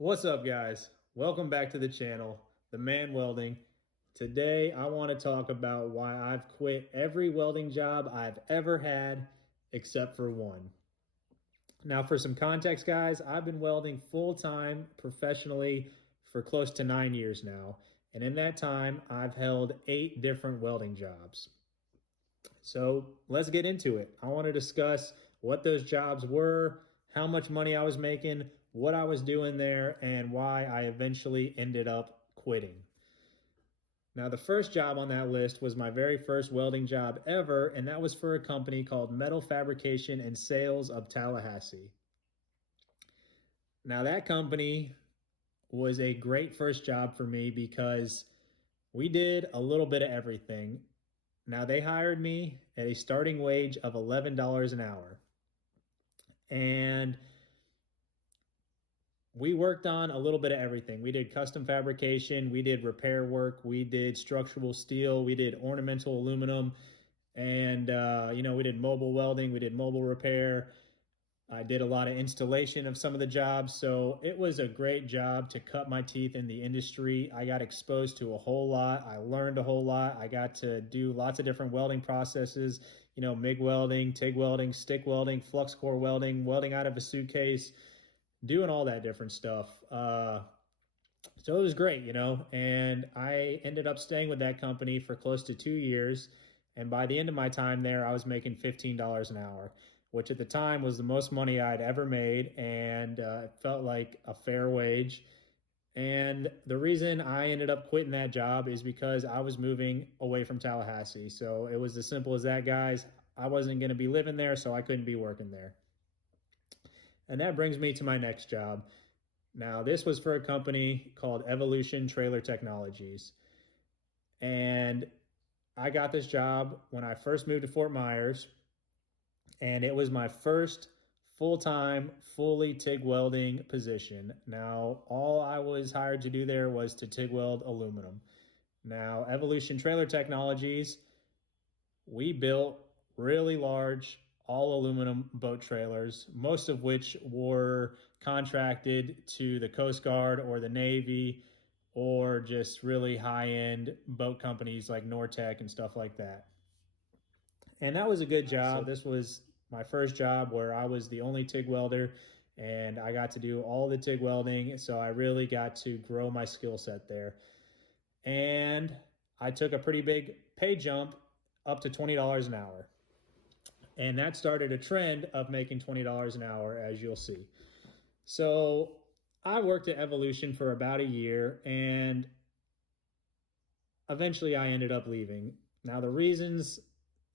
What's up, guys? Welcome back to the channel, The Man Welding. Today, I want to talk about why I've quit every welding job I've ever had except for one. Now, for some context, guys, I've been welding full time professionally for close to 9 years now. And in that time, I've held 8 different welding jobs. So let's get into it. I want to discuss what those jobs were, how much money I was making, what I was doing there, and why I eventually ended up quitting. Now, the first job on that list was my very first welding job ever, and that was for a company called Metal Fabrication and Sales of Tallahassee. Now, that company was a great first job for me because we did a little bit of everything. Now, they hired me at a starting wage of $11 an hour. And we worked on a little bit of everything. We did custom fabrication, we did repair work, we did structural steel, we did ornamental aluminum, and we did mobile welding, we did mobile repair. I did a lot of installation of some of the jobs, so it was a great job to cut my teeth in the industry. I got exposed to a whole lot. I learned a whole lot. I got to do lots of different welding processes, MIG welding, TIG welding, stick welding, flux core welding, welding out of a suitcase, doing all that different stuff. So it was great, and I ended up staying with that company for close to 2 years. And by the end of my time there, I was making $15 an hour, which at the time was the most money I'd ever made, and it felt like a fair wage. And the reason I ended up quitting that job is because I was moving away from Tallahassee. So it was as simple as that, guys. I wasn't going to be living there, so I couldn't be working there. And that brings me to my next job. Now, this was for a company called Evolution Trailer Technologies. And I got this job when I first moved to Fort Myers, and it was my first full-time, fully TIG welding position. Now, all I was hired to do there was to TIG weld aluminum. Now, Evolution Trailer Technologies, we built really large, all aluminum boat trailers, most of which were contracted to the Coast Guard or the Navy or just really high-end boat companies like Nortec and stuff like that. And that was a good job. This was my first job where I was the only TIG welder, and I got to do all the TIG welding. So I really got to grow my skill set there. And I took a pretty big pay jump up to $20 an hour. And that started a trend of making $20 an hour, as you'll see. So I worked at Evolution for about a year, and eventually I ended up leaving. Now, the reasons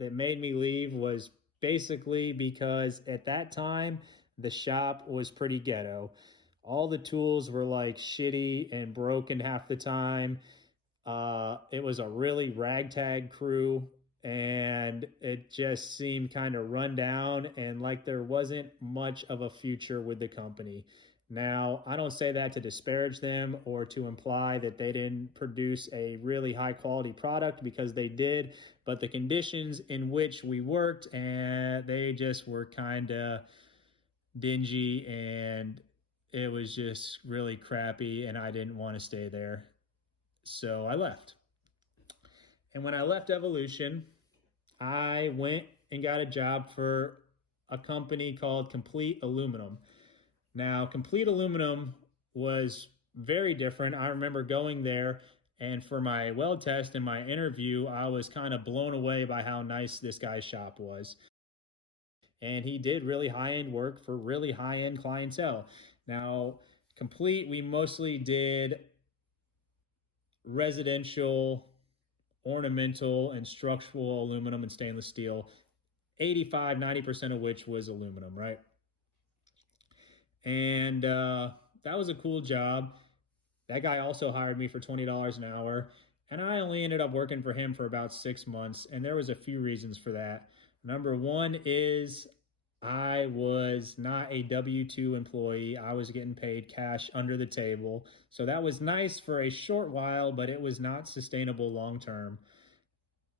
that made me leave was basically because at that time, the shop was pretty ghetto. All the tools were like shitty and broken half the time. It was a really ragtag crew, and it just seemed kind of run down and like there wasn't much of a future with the company. Now, I don't say that to disparage them or to imply that they didn't produce a really high quality product, because they did, but the conditions in which we worked, and they just were kind of dingy, and it was just really crappy, and I didn't want to stay there. So I left. And when I left Evolution, I went and got a job for a company called Complete Aluminum. Now, Complete Aluminum was very different. I remember going there, and for my weld test and my interview, I was kind of blown away by how nice this guy's shop was. And he did really high-end work for really high-end clientele. Now, Complete, we mostly did residential, ornamental, and structural aluminum and stainless steel, 85-90% of which was aluminum, right? And that was a cool job. That guy also hired me for $20 an hour, and I only ended up working for him for about 6 months, and there was a few reasons for that. Number one is I was not a W-2 employee. I was getting paid cash under the table. So that was nice for a short while, but it was not sustainable long term.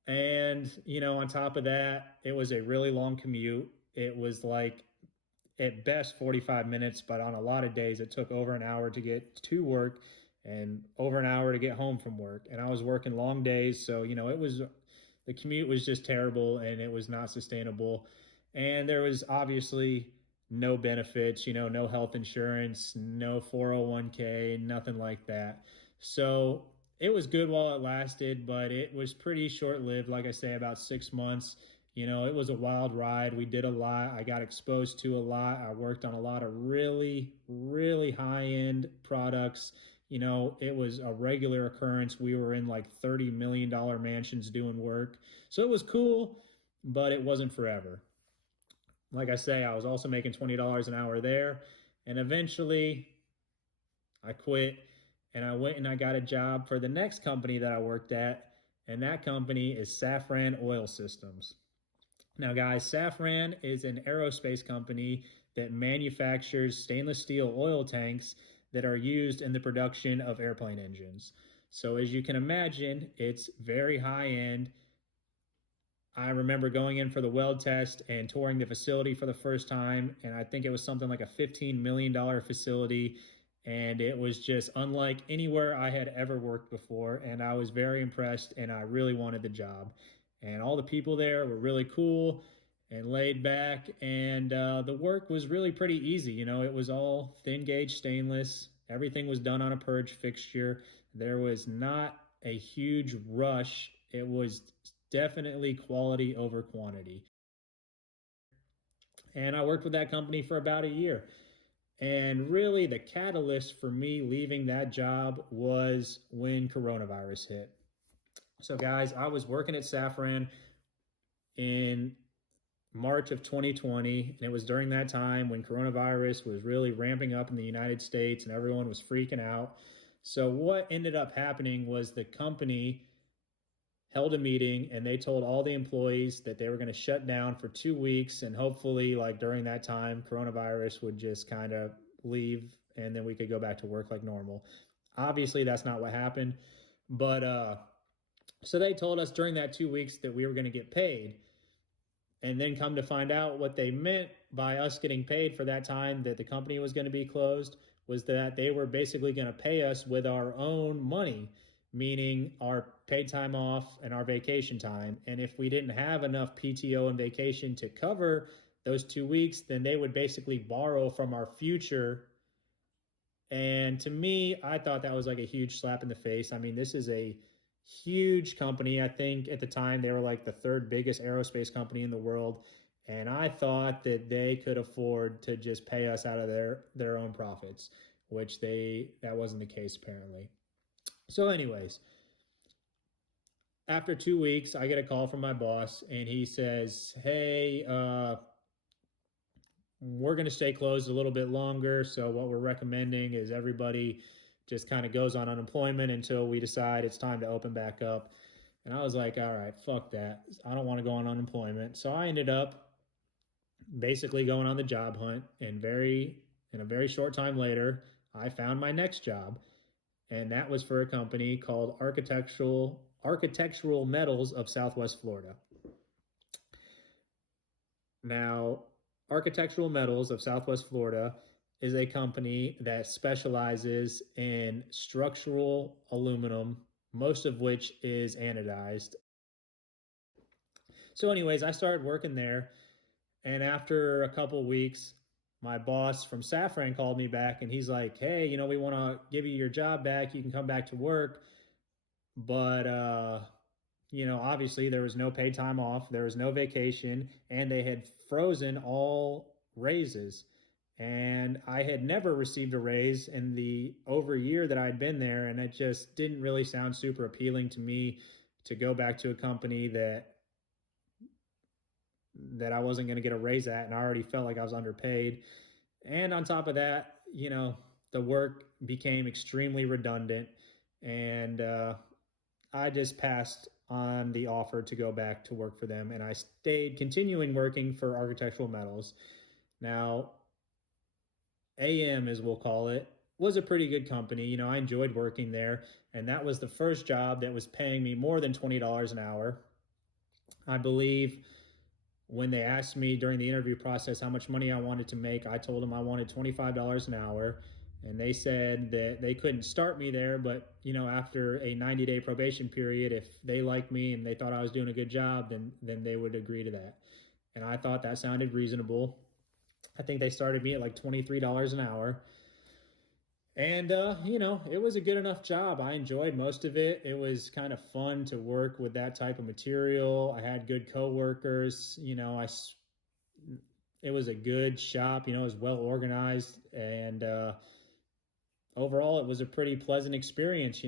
And, on top of that, it was a really long commute. It was like at best 45 minutes, but on a lot of days it took over an hour to get to work and over an hour to get home from work. And I was working long days, so it was the commute was just terrible and it was not sustainable. And there was obviously no benefits, no health insurance, no 401k, nothing like that. So it was good while it lasted, but it was pretty short lived. Like I say, about 6 months. It was a wild ride. We did a lot. I got exposed to a lot. I worked on a lot of really, really high end products. It was a regular occurrence. We were in like $30 million mansions doing work. So it was cool, but it wasn't forever. Like I say, I was also making $20 an hour there. And eventually I quit and I went and I got a job for the next company that I worked at. And that company is Safran Oil Systems. Now, guys, Safran is an aerospace company that manufactures stainless steel oil tanks that are used in the production of airplane engines. So, as you can imagine, it's very high end. I remember going in for the weld test and touring the facility for the first time, and I think it was something like a $15 million facility, and it was just unlike anywhere I had ever worked before, and I was very impressed, and I really wanted the job. And all the people there were really cool and laid back, and the work was really pretty easy. It was all thin gauge stainless. Everything was done on a purge fixture. There was not a huge rush. It was definitely quality over quantity. And I worked with that company for about a year. And really, the catalyst for me leaving that job was when coronavirus hit. So, guys, I was working at Safran in March of 2020, and it was during that time when coronavirus was really ramping up in the United States and everyone was freaking out. So, what ended up happening was the company held a meeting and they told all the employees that they were going to shut down for 2 weeks, and hopefully like during that time coronavirus would just kind of leave and then we could go back to work like normal. Obviously that's not what happened, but so they told us during that 2 weeks that we were going to get paid. And then come to find out what they meant by us getting paid for that time that the company was going to be closed was that they were basically going to pay us with our own money, meaning our paid time off and our vacation time. And if we didn't have enough PTO and vacation to cover those 2 weeks, then they would basically borrow from our future. And to me, I thought that was like a huge slap in the face. I mean, this is a huge company. I think at the time they were like the third biggest aerospace company in the world. And I thought that they could afford to just pay us out of their own profits, which that wasn't the case apparently. So, anyways, after 2 weeks, I get a call from my boss and he says, "Hey, we're going to stay closed a little bit longer. So what we're recommending is everybody just kind of goes on unemployment until we decide it's time to open back up." And I was like, all right, fuck that. I don't want to go on unemployment. So I ended up basically going on the job hunt, and in a very short time later, I found my next job. And that was for a company called Architectural Metals of Southwest Florida. Now, Architectural Metals of Southwest Florida is a company that specializes in structural aluminum, most of which is anodized. So, anyways, I started working there, and after a couple weeks, my boss from Safran called me back and he's like, "Hey, we want to give you your job back. You can come back to work, but obviously there was no paid time off, there was no vacation, and they had frozen all raises." And I had never received a raise in the over a year that I'd been there, and it just didn't really sound super appealing to me to go back to a company that I wasn't going to get a raise at, and I already felt like I was underpaid. And on top of that, the work became extremely redundant, and I just passed on the offer to go back to work for them, and I stayed continuing working for Architectural Metals. Now, AM, as we'll call it, was a pretty good company. I enjoyed working there, and that was the first job that was paying me more than $20 an hour. I believe When they asked me during the interview process how much money I wanted to make, I told them I wanted $25 an hour. And they said that they couldn't start me there, but after a 90-day probation period, if they liked me and they thought I was doing a good job, then they would agree to that. And I thought that sounded reasonable. I think they started me at like $23 an hour. And, it was a good enough job. I enjoyed most of it. It was kind of fun to work with that type of material. I had good coworkers. It was a good shop. It was well organized. And overall, it was a pretty pleasant experience.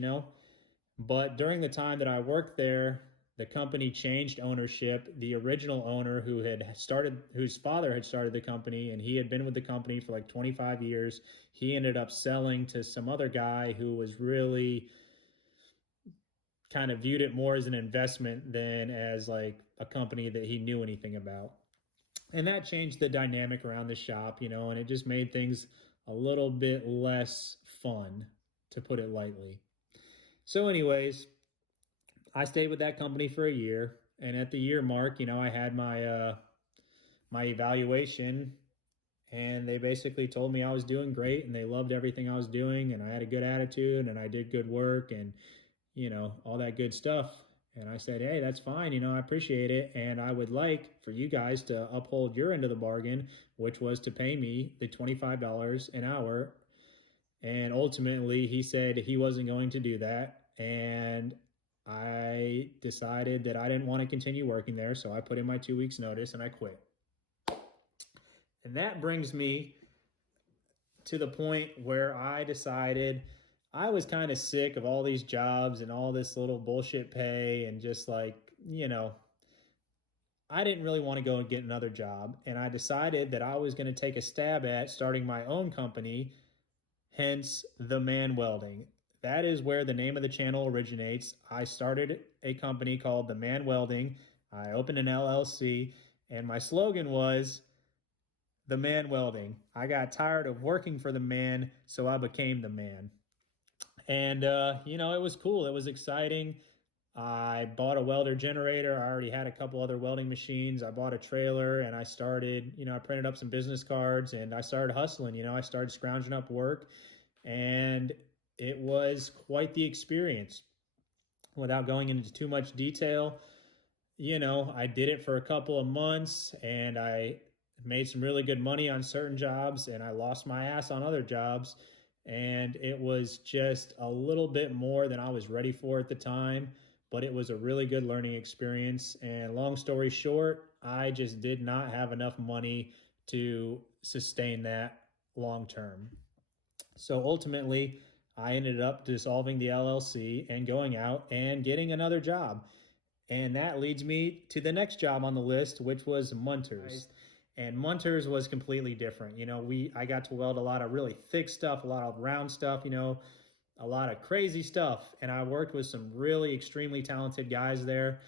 But during the time that I worked there, the company changed ownership. The original owner whose father had started the company, and he had been with the company for like 25 years, he ended up selling to some other guy who was really kind of viewed it more as an investment than as like a company that he knew anything about. And that changed the dynamic around the shop, and it just made things a little bit less fun, to put it lightly. So, anyways, I stayed with that company for a year, and at the year mark, I had my evaluation, and they basically told me I was doing great, and they loved everything I was doing, and I had a good attitude, and I did good work, and all that good stuff. And I said, hey, that's fine. I appreciate it. And I would like for you guys to uphold your end of the bargain, which was to pay me the $25 an hour. And ultimately, he said he wasn't going to do that. And I decided that I didn't want to continue working there. So I put in my 2 weeks notice and I quit. And that brings me to the point where I decided I was kind of sick of all these jobs and all this little bullshit pay and just like, I didn't really want to go and get another job. And I decided that I was going to take a stab at starting my own company, hence the Man Welding. That is where the name of the channel originates. I started a company called the Man Welding. I opened an LLC, and my slogan was the Man Welding. I got tired of working for the man, so I became the man. And, it was cool. It was exciting. I bought a welder generator. I already had a couple other welding machines. I bought a trailer and I started, I printed up some business cards and I started hustling. I started scrounging up work, and it was quite the experience. Without going into too much detail, I did it for a couple of months and I made some really good money on certain jobs and I lost my ass on other jobs. And it was just a little bit more than I was ready for at the time, but it was a really good learning experience. And long story short, I just did not have enough money to sustain that long term. So ultimately, I ended up dissolving the LLC and going out and getting another job. And that leads me to the next job on the list, which was Munters. And Munters was completely different. I got to weld a lot of really thick stuff, a lot of round stuff, a lot of crazy stuff. And I worked with some really extremely talented guys there.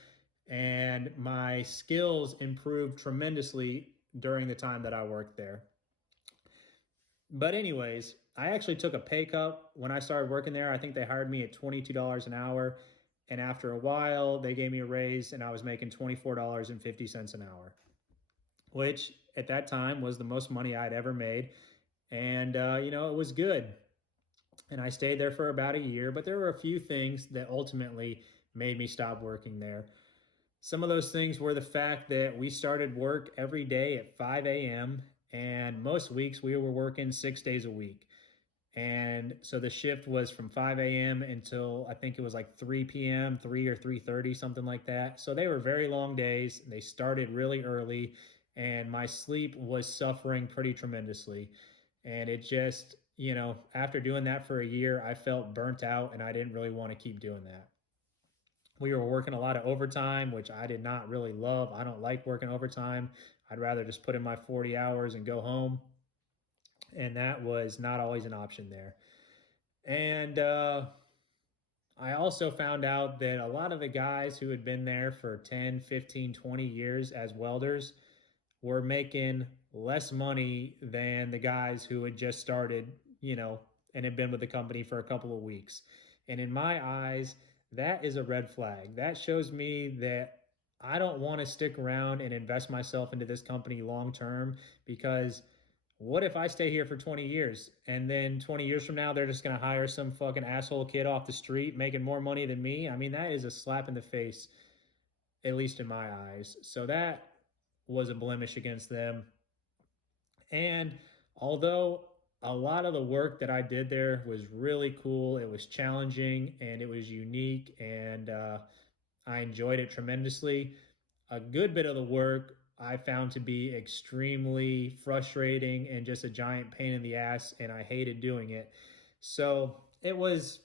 And my skills improved tremendously during the time that I worked there. But anyways, I actually took a pay cut when I started working there. I think they hired me at $22 an hour. And after a while, they gave me a raise and I was making $24.50 an hour, which at that time was the most money I'd ever made. And, it was good. And I stayed there for about a year, but there were a few things that ultimately made me stop working there. Some of those things were the fact that we started work every day at 5 a.m. and most weeks we were working 6 days a week. And so the shift was from 5 a.m. until I think it was like 3 p.m., 3 or 3:30, something like that. So they were very long days. They started really early and my sleep was suffering pretty tremendously. And it just, after doing that for a year, I felt burnt out and I didn't really want to keep doing that. We were working a lot of overtime, which I did not really love. I don't like working overtime. I'd rather just put in my 40 hours and go home. And that was not always an option there. And I also found out that a lot of the guys who had been there for 10, 15, 20 years as welders were making less money than the guys who had just started, and had been with the company for a couple of weeks. And in my eyes, that is a red flag. That shows me that I don't want to stick around and invest myself into this company long term, because what if I stay here for 20 years and then 20 years from now they're just going to hire some fucking asshole kid off the street making more money than me? I mean, that is a slap in the face, at least in my eyes. So that was a blemish against them. And although a lot of the work that I did there was really cool, it was challenging and it was unique, and I enjoyed it tremendously. A good bit of the work I found to be extremely frustrating and just a giant pain in the ass, and I hated doing it. So it was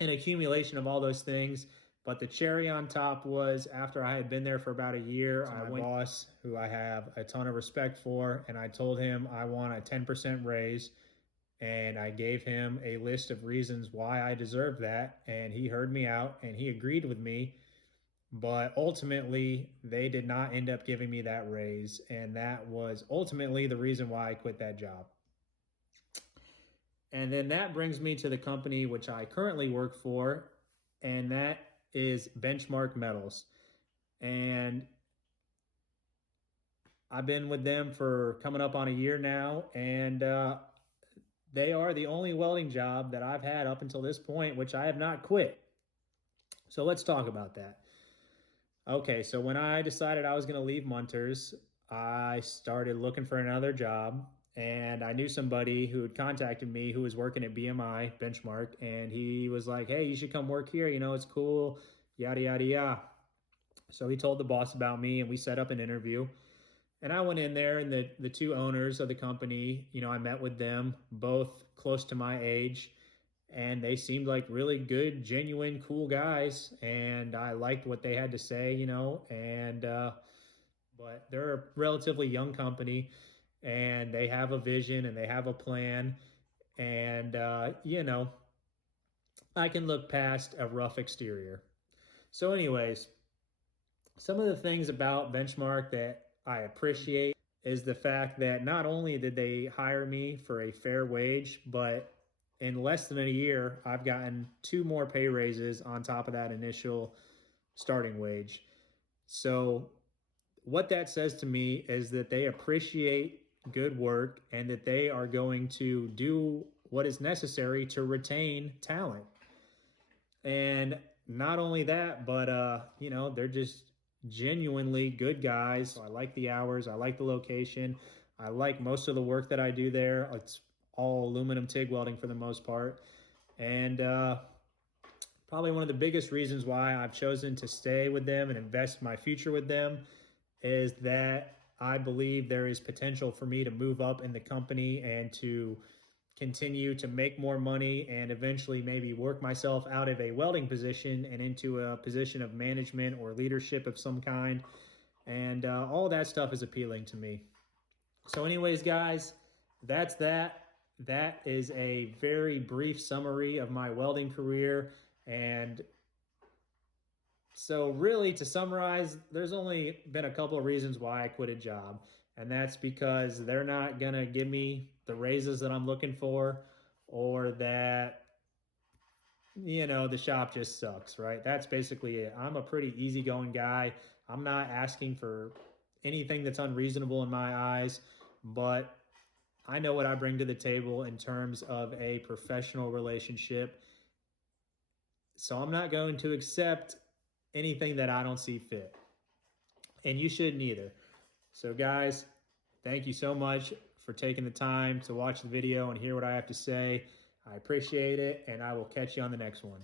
an accumulation of all those things. But the cherry on top was, after I had been there for about a year, I went to my boss, who I have a ton of respect for, and I told him I want a 10% raise. And I gave him a list of reasons why I deserved that. And he heard me out and he agreed with me. But ultimately, they did not end up giving me that raise. And that was ultimately the reason why I quit that job. And then that brings me to the company which I currently work for, and that is Benchmark Metals. And I've been with them for coming up on a year now, and they are the only welding job that I've had up until this point, which I have not quit. So let's talk about that. Okay, so when I decided I was going to leave Munters, I started looking for another job, and I knew somebody who had contacted me who was working at BMI, Benchmark, and he was like, hey, you should come work here. You know, it's cool, yada, yada, yada. So he told the boss about me, and we set up an interview. And I went in there, and the two owners of the company, you know, I met with them, both close to my age, and they seemed like really good, genuine, cool guys. And I liked what they had to say, you know, and, but they're a relatively young company, and they have a vision and they have a plan. And, you know, I can look past a rough exterior. So, anyways, some of the things about Benchmark that I appreciate is the fact that not only did they hire me for a fair wage, but in less than a year, I've gotten two more pay raises on top of that initial starting wage. So what that says to me is that they appreciate good work and that they are going to do what is necessary to retain talent. And not only that, but you know, they're just genuinely good guys. So I like the hours, I like the location, I like most of the work that I do there. It's all aluminum TIG welding for the most part. And probably one of the biggest reasons why I've chosen to stay with them and invest my future with them is that I believe there is potential for me to move up in the company and to continue to make more money and eventually maybe work myself out of a welding position and into a position of management or leadership of some kind. And all that stuff is appealing to me. So anyways, guys, that's that. That is a very brief summary of my welding career. And so really, to summarize, there's only been a couple of reasons why I quit a job. And that's because they're not going to give me the raises that I'm looking for, or that, you know, the shop just sucks, right? That's basically it. I'm a pretty easygoing guy. I'm not asking for anything that's unreasonable in my eyes, but I know what I bring to the table in terms of a professional relationship. So I'm not going to accept anything that I don't see fit. And you shouldn't either. So guys, thank you so much for taking the time to watch the video and hear what I have to say. I appreciate it, and I will catch you on the next one.